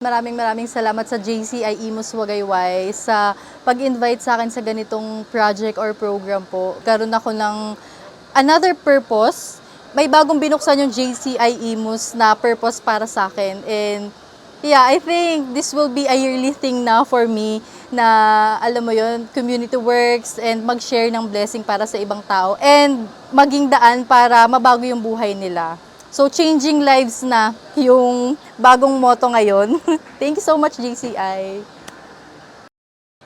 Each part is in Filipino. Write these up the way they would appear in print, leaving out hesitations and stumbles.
Maraming salamat sa JCI Imus Wagayway sa pag-invite sa akin sa ganitong project or program po. Karoon ako ng another purpose. May bagong binuksan yung JCI Imus na purpose para sa akin. And yeah, I think this will be a yearly thing na for me na alam mo yon, community works and mag-share ng blessing para sa ibang tao and maging daan para mabago yung buhay nila. So, changing lives na yung bagong motto ngayon. Thank you so much, JCI.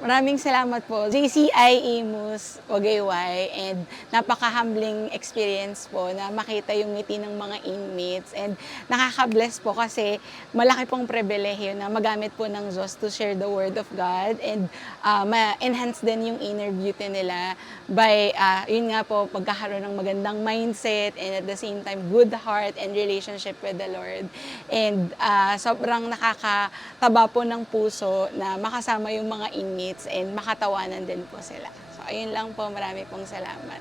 Maraming salamat po, JCI Imus Wagayway, and napaka-humbling experience po na makita yung ngiti ng mga inmates, and nakaka-bless po kasi malaki pong pribilehiyo na magamit po ng Diyos to share the Word of God and ma-enhance din yung inner beauty nila by, yun nga po, pagkakaroon ng magandang mindset and at the same time, good heart and relationship with the Lord. And sobrang nakakataba po ng puso na makasama yung mga inmates and makatawanan din po sila. So, ayun lang po. Marami pong salamat.